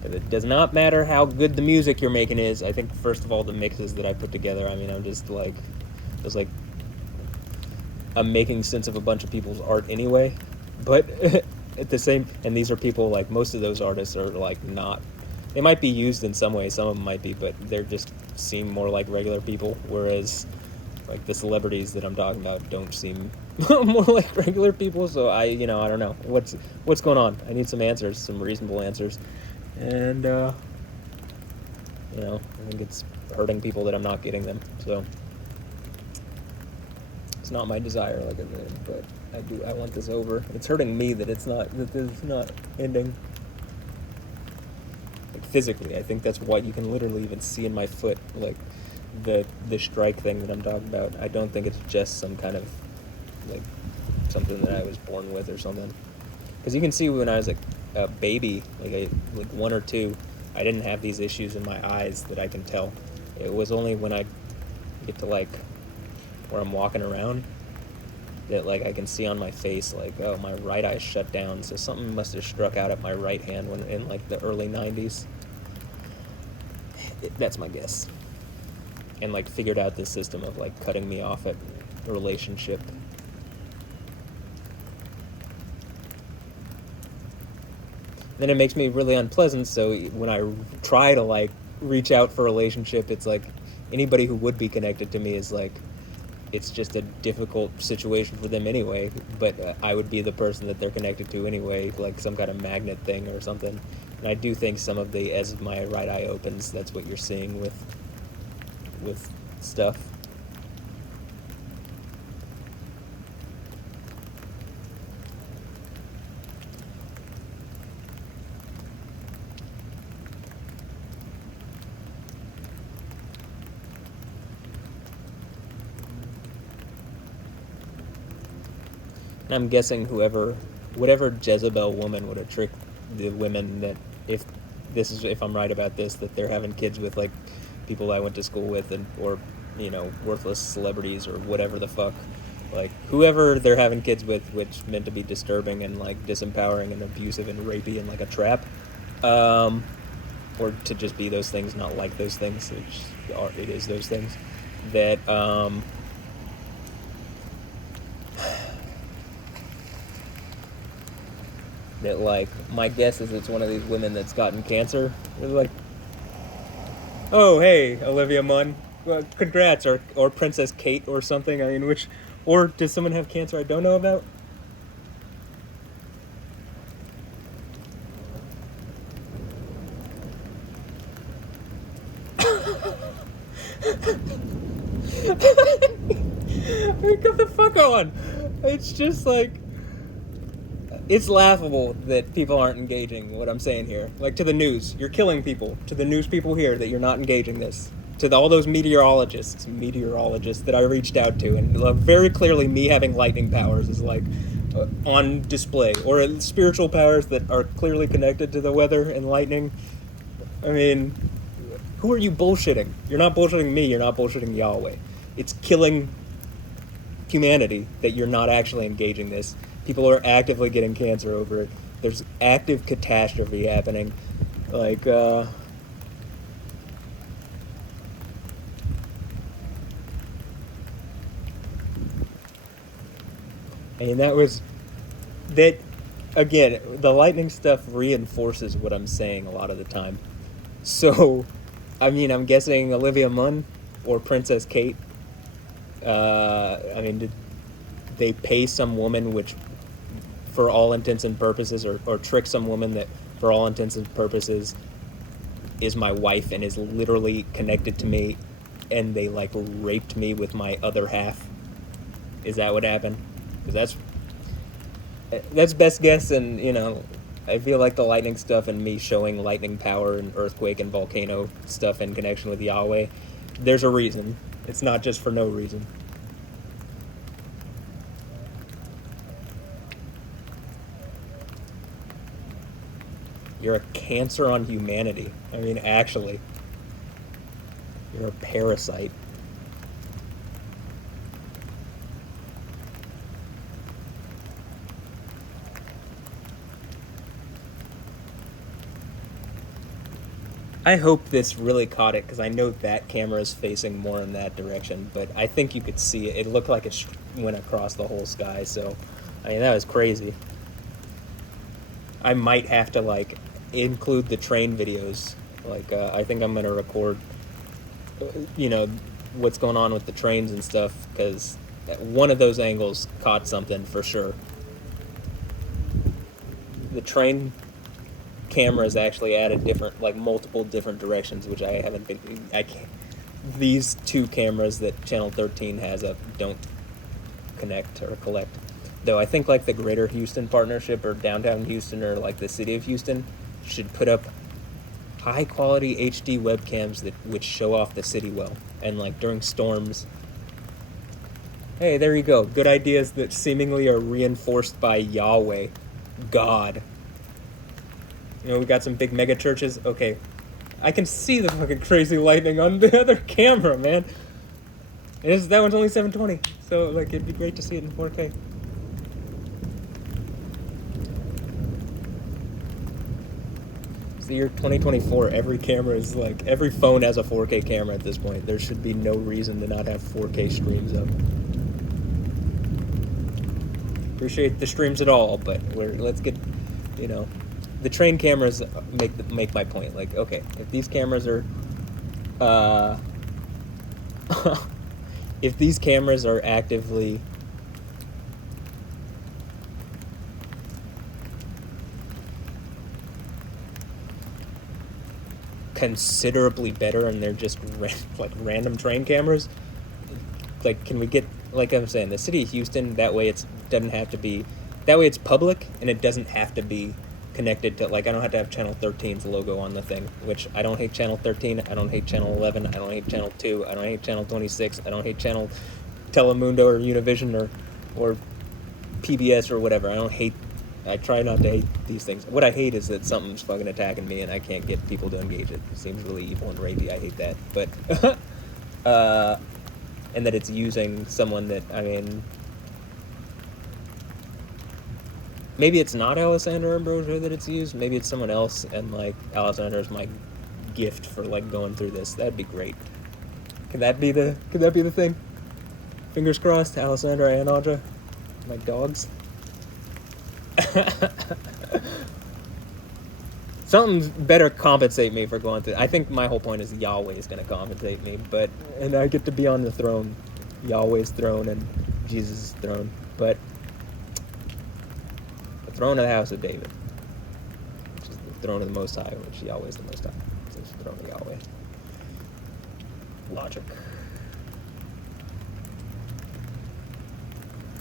And it does not matter how good the music you're making is. I think, first of all, the mixes that I put together, I mean, I'm just like, it's like, I'm making sense of a bunch of people's art anyway. But at the same, and these are people, like, most of those artists are, like, not, they might be used in some way, some of them might be, but they're just seem more like regular people, whereas, like, the celebrities that I'm talking about don't seem more like regular people. So I don't know what's going on. I need some answers, some reasonable answers. And, I think it's hurting people that I'm not getting them. So, it's not my desire, like I said, but I want this over. It's hurting me that this is not ending. Like, physically, I think that's what you can literally even see in my foot, like, the strike thing that I'm talking about. I don't think it's just some kind of, like, something that I was born with or something. Because you can see when I was, like, a baby, like 1 or 2, I didn't have these issues in my eyes that I can tell. It was only when I get to, like, where I'm walking around that, like, I can see on my face, like, oh, my right eye's shut down, so something must have struck out at my right hand when in, like, the early 90s. That's my guess. And, like, figured out this system of, like, cutting me off at a relationship. Then it makes me really unpleasant, so when I try to, like, reach out for a relationship, it's like anybody who would be connected to me is like, it's just a difficult situation for them anyway, but I would be the person that they're connected to anyway, like some kind of magnet thing or something. And I do think some of the, as my right eye opens, that's what you're seeing with stuff. And I'm guessing whatever Jezebel woman would have tricked the women that if I'm right about this, that they're having kids with, like, people I went to school with, or worthless celebrities or whatever the fuck, like, whoever they're having kids with, which meant to be disturbing and, like, disempowering and abusive and rapey and like a trap, or to just be those things, not like those things, it is those things, that that, like, my guess is it's one of these women that's gotten cancer. They're like, oh, hey, Olivia Munn, well, congrats, or Princess Kate or something. I mean, which, or does someone have cancer I don't know about? Come the fuck on. It's just like, it's laughable that people aren't engaging what I'm saying here. Like, to the news, you're killing people. To the news people here, that you're not engaging this. To all those meteorologists that I reached out to, and very clearly me having lightning powers is like on display, or spiritual powers that are clearly connected to the weather and lightning. I mean, who are you bullshitting? You're not bullshitting me, you're not bullshitting Yahweh. It's killing humanity that you're not actually engaging this. People are actively getting cancer over it. There's active catastrophe happening. Like, I mean, that, again, the lightning stuff reinforces what I'm saying a lot of the time. So, I mean, I'm guessing Olivia Munn or Princess Kate. I mean, did they pay some woman which, for all intents and purposes, or trick some woman that, for all intents and purposes, is my wife and is literally connected to me, and they, like, raped me with my other half? Is that what happened? Because that's best guess, and, you know, I feel like the lightning stuff and me showing lightning power and earthquake and volcano stuff in connection with Yahweh, there's a reason. It's not just for no reason. You're a cancer on humanity. I mean, actually. You're a parasite. I hope this really caught it, because I know that camera is facing more in that direction, but I think you could see it. It looked like it went across the whole sky, so, I mean, that was crazy. I might have to, like, include the train videos. Like, I think I'm going to record, you know, what's going on with the trains and stuff, because one of those angles caught something for sure. The train cameras actually added different, like, multiple different directions, which I haven't been, I can't, these two cameras that Channel 13 has up don't connect or collect. Though I think, like, the Greater Houston Partnership or Downtown Houston or, like, the City of Houston should put up high-quality HD webcams which show off the city well. And, like, during storms. Hey, there you go. Good ideas that seemingly are reinforced by Yahweh. God. You know, we got some big mega churches. Okay. I can see the fucking crazy lightning on the other camera, man. That one's only 720. So, like, it'd be great to see it in 4K. The year 2024, every camera is like, every phone has a 4K camera at this point. There should be no reason to not have 4K streams up. Appreciate the streams at all, but let's get, you know, the train cameras make my point. Like, okay, if these cameras are, if these cameras are actively considerably better and they're just like random train cameras, like, can we get, like I'm saying, the City of Houston, that way it's public and it doesn't have to be connected to, like, I don't have to have Channel 13's logo on the thing, which I don't hate Channel 13, I don't hate Channel 11, I don't hate Channel 2, I don't hate Channel 26, I don't hate Channel Telemundo or Univision or PBS or whatever. I try not to hate these things. What I hate is that something's fucking attacking me and I can't get people to engage it. It seems really evil and rapey. I hate that. But, and that it's using someone that, I mean, maybe it's not Alessandra Ambrosio that it's used. Maybe it's someone else, and, like, Alessandra's my gift for, like, going through this. That'd be great. Could that be the thing? Fingers crossed, Alessandra and Audra, my dogs. Something better compensate me for going through. I think my whole point is Yahweh is going to compensate me, and I get to be on the throne, Yahweh's throne and Jesus' throne, but the throne of the house of David, which is the throne of the Most High, which Yahweh is the Most High. So it's the throne of Yahweh. Logic.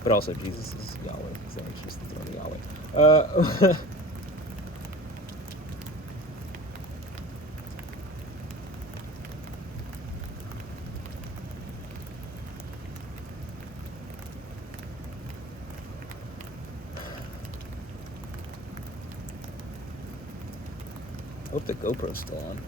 But also Jesus is Yahweh, so it's just the throne of Yahweh. I hope the GoPro's still on.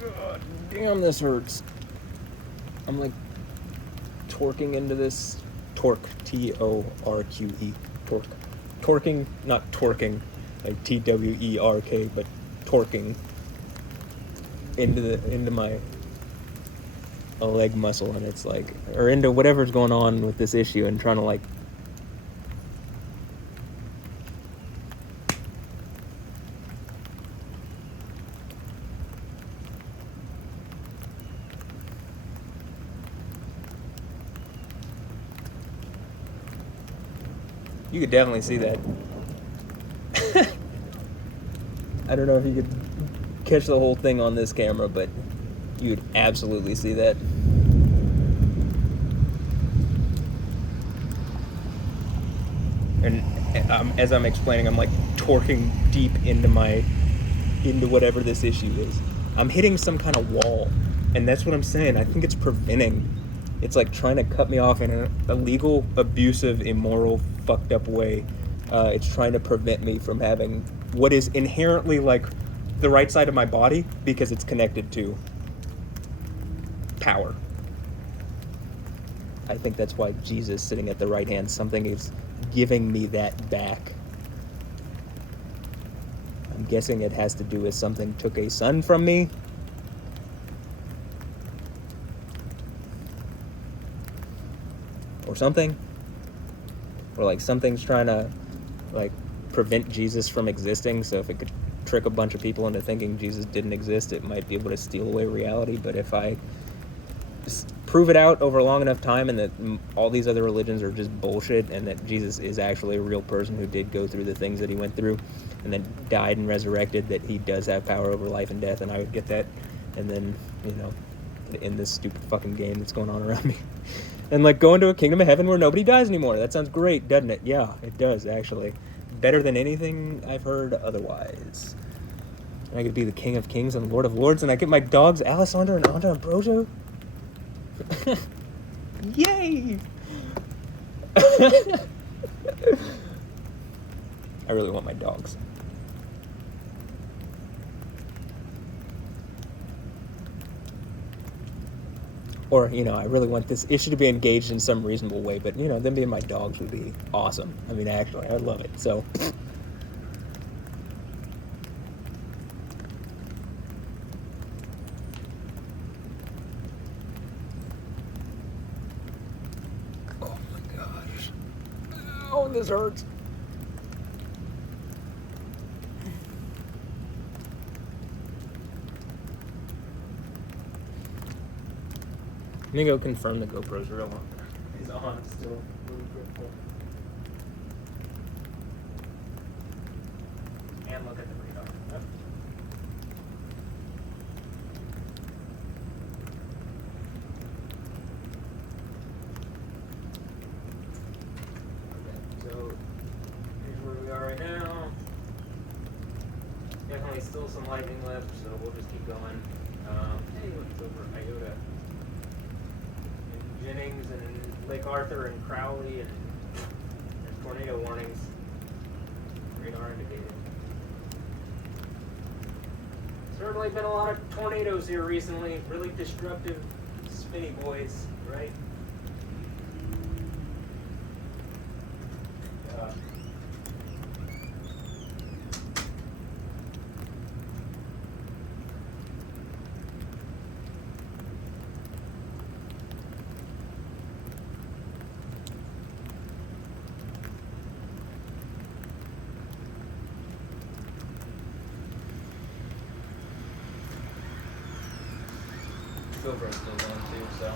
God damn, this hurts. I'm like torquing into this. Torque. T-O-R-Q-E. Torque. Torquing, not twerking, like T-W-E-R-K, but torquing into my a leg muscle, and it's like, or into whatever's going on with this issue, and trying to like you could definitely see that. I don't know if you could catch the whole thing on this camera, but you would absolutely see that. And as I'm explaining, I'm like torquing deep into whatever this issue is. I'm hitting some kind of wall, and that's what I'm saying. I think it's preventing. It's like trying to cut me off in an illegal, abusive, immoral, fucked up way. It's trying to prevent me from having what is inherently like the right side of my body, because it's connected to power. I think that's why Jesus sitting at the right hand, something is giving me that back. I'm guessing it has to do with something took a son from me. Or something. Or like something's trying to like prevent Jesus from existing, so if it could trick a bunch of people into thinking Jesus didn't exist, it might be able to steal away reality. But if I just prove it out over a long enough time, and that all these other religions are just bullshit, and that Jesus is actually a real person who did go through the things that he went through, and then died and resurrected, that he does have power over life and death, and I would get that, and then, you know, end this stupid fucking game that's going on around me. And like go into a kingdom of heaven where nobody dies anymore. That sounds great, doesn't it? Yeah, it does, actually. Better than anything I've heard otherwise. And I could be the King of Kings and Lord of Lords, and I get my dogs Alessandra and Anta Ambrosio. Yay! I really want my dogs. Or, you know, I really want this issue to be engaged in some reasonable way, but, you know, them being my dogs would be awesome. I mean, actually, I love it, so. Oh my gosh. Oh, this hurts. I'm gonna go confirm the GoPro's real on. It's on still. Really grateful. And look at the radar. Yep. Okay, so here's where we are right now. Definitely still some lightning left, so we'll just keep going. Hey, what's over at Iota? Jennings and Lake Arthur and Crowley, and there's tornado warnings. Radar indicated. Server definitely been a lot of tornadoes here recently. Really destructive, spinny boys, right? GoPro's still going too, so.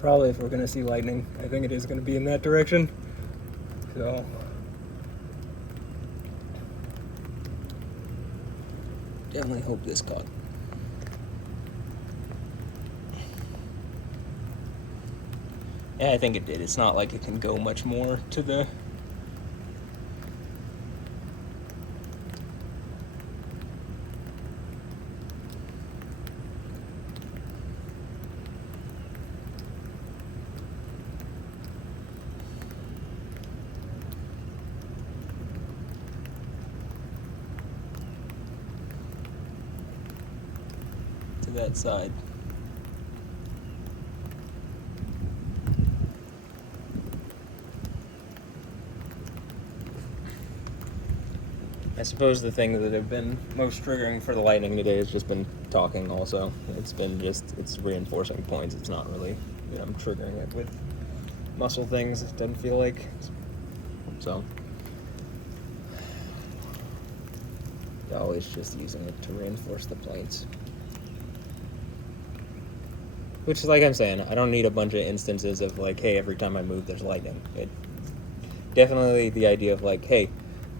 Probably if we're gonna see lightning, I think it is gonna be in that direction. So definitely hope this caught. Yeah, I think it did. It's not like it can go much more to the that side. I suppose the thing that have been most triggering for the lightning today has just been talking also. It's been just, it's reinforcing points. It's not really, you know, I'm triggering it with muscle things. It doesn't feel like, so. Always just using it to reinforce the points. Which is like I'm saying, I don't need a bunch of instances of like, hey, every time I move there's lightning. It definitely the idea of like, hey,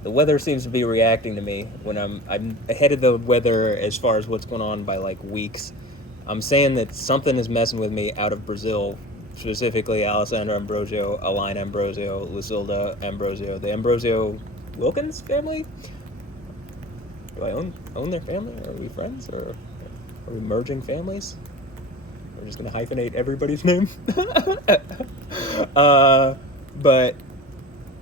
the weather seems to be reacting to me when I'm ahead of the weather as far as what's going on by like weeks. I'm saying that something is messing with me out of Brazil, specifically Alessandra Ambrosio, Aline Ambrosio, Lucilda Ambrosio, the Ambrosio Wilkins family. Do I own their family? Are we friends? Or are we merging families? We're just going to hyphenate everybody's name. But,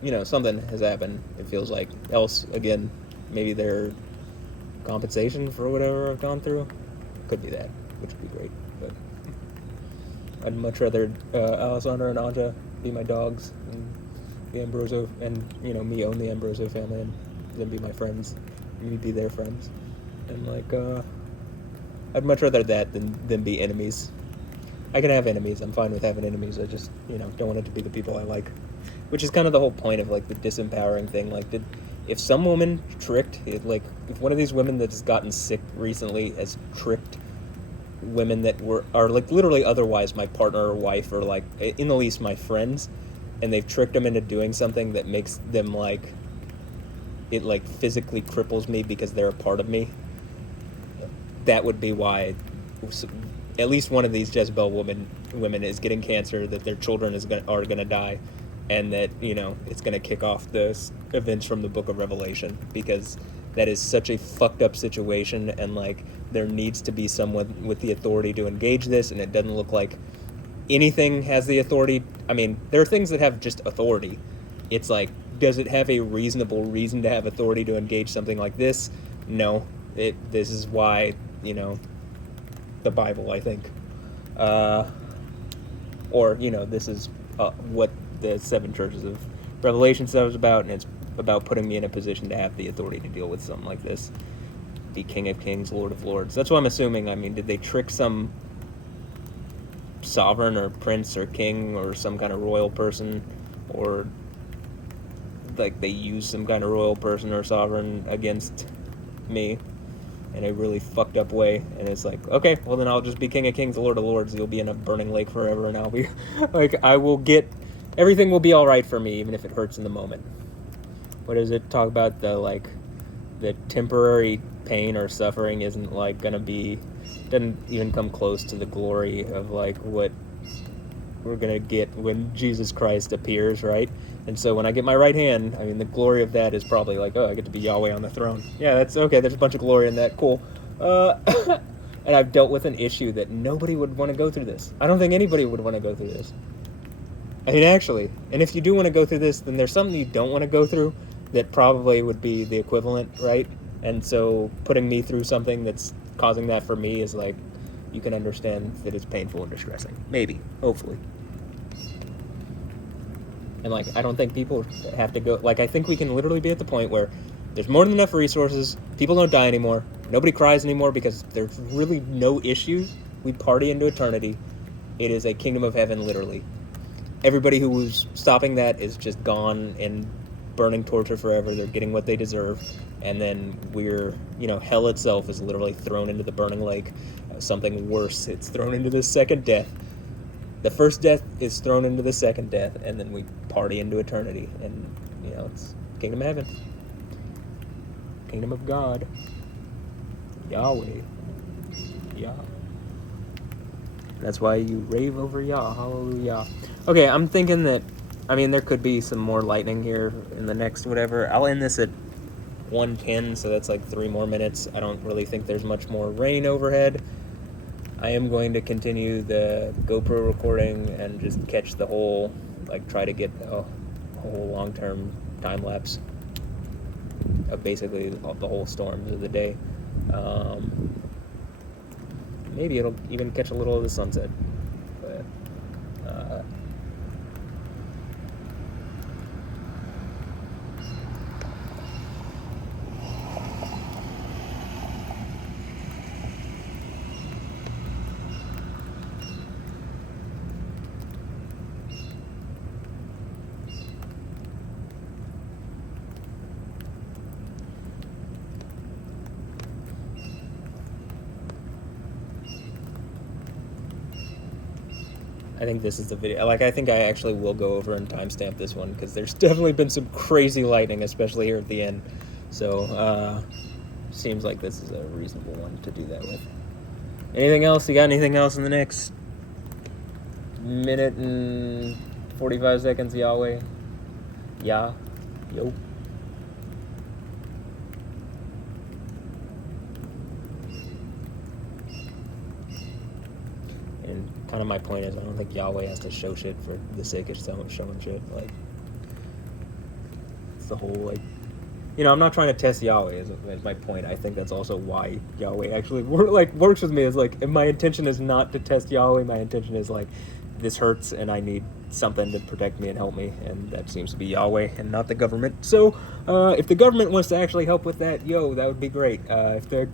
you know, something has happened, it feels like. Else, again, maybe their compensation for whatever I've gone through. Could be that, which would be great. But I'd much rather Alessandra and Anja be my dogs and the Ambrosio, and, you know, me own the Ambrosio family and them be my friends. Me be their friends. And, like, I'd much rather that than be enemies. I can have enemies. I'm fine with having enemies. I just, you know, don't want it to be the people I like. Which is kind of the whole point of, like, the disempowering thing. Like, if some woman tricked, if one of these women that has gotten sick recently has tricked women that are, like, literally otherwise my partner or wife or, like, in the least my friends, and they've tricked them into doing something that makes them, like, it, like, physically cripples me because they're a part of me, that would be why at least one of these Jezebel women is getting cancer, that their children are gonna die, and that, you know, it's gonna kick off those events from the Book of Revelation, because that is such a fucked up situation, and, like, there needs to be someone with the authority to engage this, and it doesn't look like anything has the authority. I mean, there are things that have just authority. It's like, does it have a reasonable reason to have authority to engage something like this? No. This is why, you know, the Bible, I think. Or, this is what the 7 churches of Revelation stuff is about, and it's about putting me in a position to have the authority to deal with something like this. Be King of Kings, Lord of Lords. That's what I'm assuming. I mean, did they trick some sovereign or prince or king or some kind of royal person, or like they use some kind of royal person or sovereign against me in a really fucked up way, and it's like, okay, well then I'll just be King of Kings, Lord of Lords. You'll be in a burning lake forever, and I'll be like, everything will be all right for me, even if it hurts in the moment. What does it talk about? The temporary pain or suffering isn't like gonna be, doesn't even come close to the glory of like what we're gonna get when Jesus Christ appears, right? And so when I get my right hand, I mean, the glory of that is probably like, oh, I get to be Yahweh on the throne. Yeah, that's okay. There's a bunch of glory in that. Cool. And I've dealt with an issue that nobody would want to go through this. I don't think anybody would want to go through this. I mean, actually, and if you do want to go through this, then there's something you don't want to go through that probably would be the equivalent, right? And so putting me through something that's causing that for me is like, you can understand that it's painful and distressing. Maybe. Hopefully. And like, I don't think people have to go, like, I think we can literally be at the point where there's more than enough resources, people don't die anymore, nobody cries anymore because there's really no issues. We party into eternity. It is a kingdom of heaven, literally. Everybody who was stopping that is just gone in burning torture forever. They're getting what they deserve. And then we're, hell itself is literally thrown into the burning lake. Something worse, it's thrown into the second death. The first death is thrown into the second death, and then we party into eternity. And, it's kingdom of heaven. Kingdom of God. Yahweh. Yah. That's why you rave over Yah. Hallelujah. Okay, I'm thinking that, there could be some more lightning here in the next whatever. I'll end this at 1:10, so that's like 3 more minutes. I don't really think there's much more rain overhead. I am going to continue the GoPro recording and just catch the whole, try to get a whole long-term time-lapse of basically the whole storms of the day. Maybe it'll even catch a little of the sunset. But, I think this is the video. I think I actually will go over and timestamp this one because there's definitely been some crazy lightning, especially here at the end. So, seems like this is a reasonable one to do that with. Anything else? You got anything else in the next minute and 45 seconds, Yahweh? Yeah. Yo. And kind of my point is, I don't think Yahweh has to show shit for the sake of showing shit. It's the whole, I'm not trying to test Yahweh is my point. I think that's also why Yahweh actually works with me. Is if my intention is not to test Yahweh, my intention is this hurts and I need something to protect me and help me, and that seems to be Yahweh and not the government. So if the government wants to actually help with that, that would be great. If the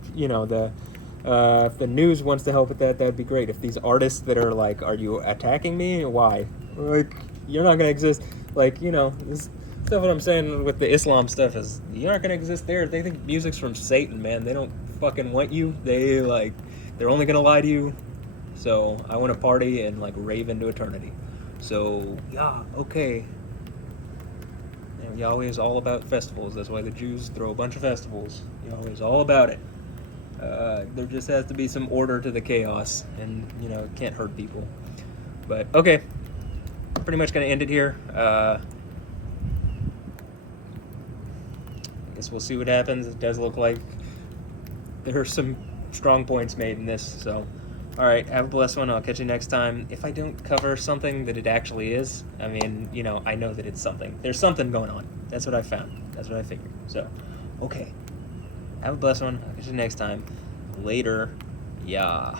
if the news wants to help with that, that'd be great. If these artists that are are you attacking me? Why? You're not gonna exist. This stuff. What I'm saying with the Islam stuff is, you're not gonna exist there. They think music's from Satan, man. They don't fucking want you. They're only gonna lie to you. So I want to party and rave into eternity. So yeah, okay. Yahweh is all about festivals. That's why the Jews throw a bunch of festivals. Yahweh is all about it. There just has to be some order to the chaos, and it can't hurt people. But okay, pretty much gonna end it here. I guess we'll see what happens. It does look like there are some strong points made in this. So, all right, have a blessed one. I'll catch you next time. If I don't cover something that it actually is, I know that it's something. There's something going on. That's what I found. That's what I figured. So, okay. Have a blessed one. I'll catch you next time. Later. Yeah.